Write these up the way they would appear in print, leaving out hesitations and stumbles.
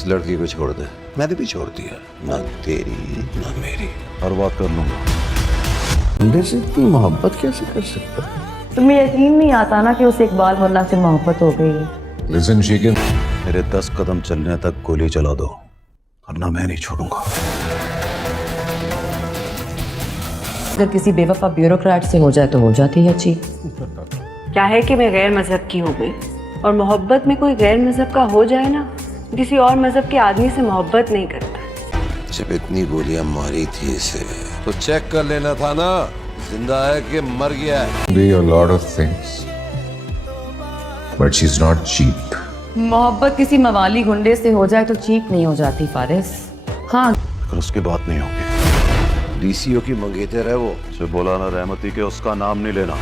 इस लड़की को छोड़ दे। मैंने भी छोड़ दिया, ना तेरी ना मेरी। हर बात कर लूंगा। मुझे से इतनी मोहब्बत कैसे कर सकता है? तुम्हें यकीन नहीं आता ना कि उसे इकबाल वल्ला से मोहब्बत हो गई है। लिसन शीकन, मेरे 10 कदम चलने तक गोली चला दो, वरना मैं नहीं छोड़ूंगा। अगर किसी बेवफा ब्यूरोक्रेट से हो जाए तो हो जाती है अच्छी। क्या है कि मैं गैर मजहब की हो गई और मोहब्बत में कोई गैर मजहब का हो जाए ना, किसी और मजहब के आदमी से मोहब्बत नहीं करता। जब इतनी गोलियां मारी थी इसे तो चेक कर लेना था ना, जिंदा है कि मर गया है। be a lot of things, but she's not cheap. मोहब्बत किसी मवाली गुंडे से हो जाए तो चीप नहीं हो जाती फारिस। हाँ, पर उसकी बात नहीं होगी। डीसीओ की मंगेतर है वो। उसे बोला ना रहमती के उसका नाम नहीं लेना।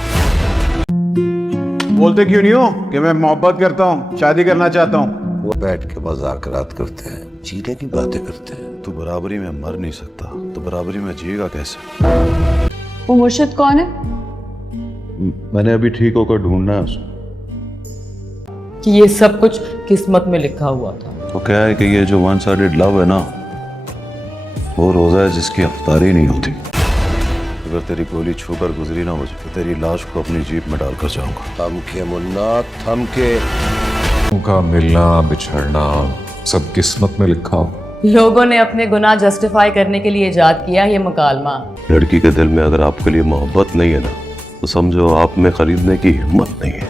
बोलते क्यों नहीं हो कि मैं मोहब्बत करता हूँ, शादी करना चाहता हूँ। वो बैठ के मजाकरात करते हैं, जीने की बातें करते हैं। तू बराबरी में मर नहीं सकता तो बराबरी में जिएगा कैसे? वो मुर्शिद कौन है? मैंने अभी ठीक होकर ढूंढना है उसको। कि ये सब कुछ किस्मत में लिखा हुआ था। तो क्या है कि ये जो वन साइडेड लव है ना, वो रोजा है जिसकी अफ्तारी नहीं होती। अगर तेरी गोली छूकर गुजरी ना मुझे तो तेरी लाश को अपनी जीप में डालकर जाऊंगा। थम के मुन्ना, थम के। उनका मिलना बिछड़ना सब किस्मत में लिखा हो। लोगों ने अपने गुनाह जस्टिफाई करने के लिए इजाद किया ये मुकालमा। लड़की के दिल में अगर आपके लिए मोहब्बत नहीं है ना, तो समझो आप में खरीदने की हिम्मत नहीं है।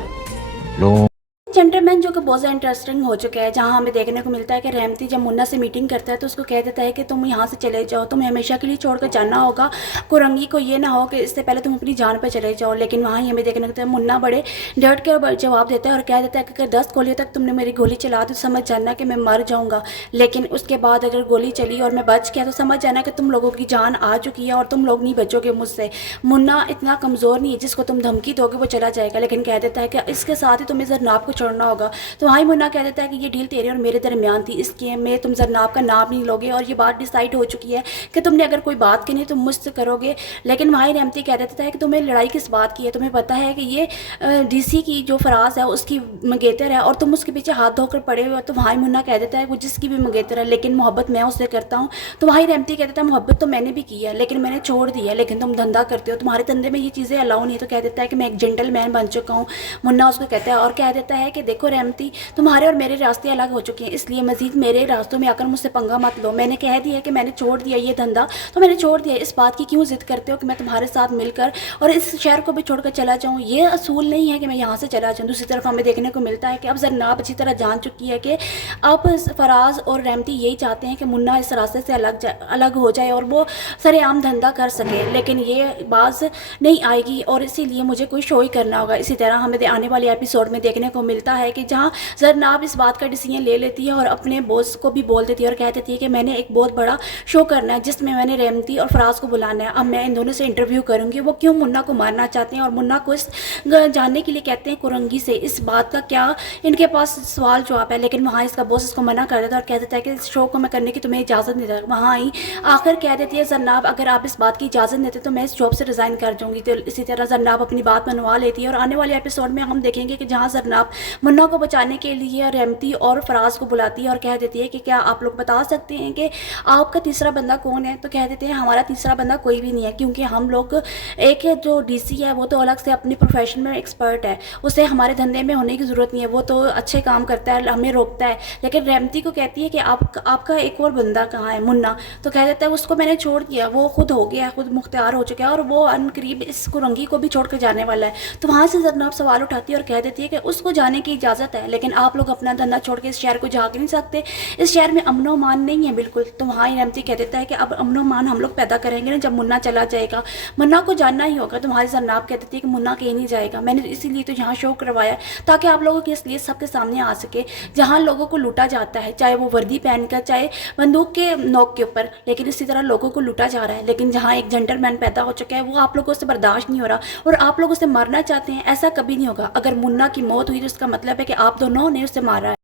लोग जेंटलमैन जो कि बहुत ज़्यादा इंटरेस्टिंग हो चुका है, जहां हमें देखने को मिलता है कि रहमती जब मुन्ना से मीटिंग करता है तो उसको कह देता है कि तुम यहाँ से चले जाओ, तुम्हें हमेशा के लिए छोड़कर जाना होगा। कुरंगी को ये ना हो कि इससे पहले तुम अपनी जान पर चले जाओ। लेकिन वहाँ ही हमें देखने को मिलता है मुन्ना बड़े डट के जवाब देता है और कह देता है कि अगर 10 गोलियों तक तुमने मेरी गोली चला तो समझ जाना कि मैं मर जाऊँगा। लेकिन उसके बाद अगर गोली चली और मैं बच गया तो समझ जाना कि तुम लोगों की जान आ चुकी है और तुम लोग नहीं बचोगे मुझसे। मुन्ना इतना कमज़ोर नहीं है, जिसको तुम धमकी दोगे वो चला जाएगा। लेकिन कह देता है कि इसके साथ ही तुम्हें जरनाब को छोड़ना होगा। तो वहाँ ही मुन्ना कह देता है कि ये डील तेरे और मेरे दरमियान थी, इसके में तुम जरनाब का नाम नहीं लोगे और ये बात डिसाइड हो चुकी है कि तुमने अगर कोई बात करनी है तो मुझसे करोगे। लेकिन वहाँ ही रहमती कह देता है कि तुम्हें लड़ाई किस बात की है, तुम्हें पता है कि ये डीसी की जो फराज है उसकी मंगेतर है और तुम उसके पीछे हाथ धोकर पड़े हुए हो। तो वहाँ ही मुन्ना कह देता है वो जिसकी भी मंगेतर है, लेकिन मोहब्बत मैं उससे करता हूँ। तो वहाँ ही रहमती कह देता है मोहब्बत तो मैंने भी की है लेकिन मैंने छोड़ दी है, लेकिन तुम धंधा करते हो, तुम्हारे धंधे में ये चीज़ें अलाउ नहीं है। तो कह देता है कि मैं एक जेंटलमैन बन चुका हूँ। मुन्ना उसको कहता है और कह देता है कि देखो रहमती, तुम्हारे और मेरे रास्ते अलग हो चुके हैं, इसलिए मजीद मेरे रास्तों में आकर मुझसे पंगा मत लो। मैंने कह दिया कि मैंने छोड़ दिया ये धंधा तो मैंने छोड़ दिया। इस बात की क्यों जिद करते हो कि मैं तुम्हारे साथ मिलकर और इस शहर को भी छोड़कर चला जाऊँ? ये असूल नहीं है कि मैं यहाँ से चला जाऊँ। दूसरी तरफ हमें देखने को मिलता है कि अब जरनाब अच्छी तरह जान चुकी है कि अब फराज और रहमती यही चाहते हैं कि मुन्ना इस रास्ते से अलग हो जाए और वो सरेआम धंधा कर सके, लेकिन ये बाज नहीं आएगी और इसीलिए मुझे कोई शो ही करना होगा। इसी तरह हमें आने वाले एपिसोड में देखने को मिलता है कि जहाँ जरनाब इस बात का डिसीजन ले लेती है और अपने बॉस को भी बोल देती है और कह देती है कि मैंने एक बहुत बड़ा शो करना है जिसमें मैंने रहमती और फराज को बुलाना है। अब मैं इन दोनों से इंटरव्यू करूंगी वो क्यों मुन्ना को मारना चाहते हैं और मुन्ना को इस जानने के लिए कहते हैं कुरंगी से इस बात का क्या इनके पास सवाल जवाब है। लेकिन वहाँ इसका बॉस इसको मना कर देता है और कह देता है कि इस शो को मैं करने की तुम्हें इजाज़त नहीं देता। वहाँ ही आखिर कह देती है जरनाब अगर आप इस बात की इजाज़त देते तो मैं इस जॉब से रिज़ाइन कर जाऊँगी। तो इसी तरह जरनाब अपनी बात मनवा लेती है और आने वाले एपिसोड में हम देखेंगे कि जहाँ जरनाब मुन्ना को बचाने के लिए रहमती और फराज को बुलाती है और कह देती है कि क्या आप लोग बता सकते हैं कि आपका तीसरा बंदा कौन है? तो कह देते हैं हमारा तीसरा बंदा कोई भी नहीं है, क्योंकि हम लोग एक जो डीसी है वो तो अलग से अपने प्रोफेशन में एक्सपर्ट है, उसे हमारे धंधे में होने की ज़रूरत नहीं है, वो तो अच्छे काम करता है, हमें रोकता है। लेकिन रहमती को कहती है कि आपका एक और बंदा कहाँ है? मुन्ना। तो कह देता है उसको मैंने छोड़ दिया, वो खुद हो गया, खुद मुख्तियार हो चुका है और वो अनकरीब इस कुरंगी को भी छोड़ कर जाने वाला है। तो वहाँ से जरनाब सवाल उठाती है और कह देती है कि उसको जाने की इजाज़त है, लेकिन आप लोग अपना धंधा छोड़ के इस शहर को झाँक नहीं सकते, इस शहर में अमनो मान नहीं है बिल्कुल। तो वहाँ ही रहमती कह देता है कि अब अमनो मान हम लोग पैदा करेंगे ना जब मुन्ना चला जाएगा, मुन्ना को जानना ही होगा। तो हमारी जरनाब कह देती है कि मुन्ना कहीं नहीं जाएगा, मैंने इसीलिए तो यहाँ शो करवाया ताकि आप लोगों के इसलिए सबके सामने आ सके। जहाँ लोगों को लूटा जाता है, चाहे वो वर्दी पहनकर, चाहे बंदूक के नोक के ऊपर, लेकिन इसी तरह लोगों को लूटा जा रहा है। लेकिन जहाँ एक जेंटलमैन पैदा हो चुका है वो आप लोगों से बर्दाश्त नहीं हो रहा और आप लोग उसे मारना चाहते हैं। ऐसा कभी नहीं होगा। अगर मुन्ना की मौत हुई तो इसका मतलब है कि आप दोनों ने उसे मारा है।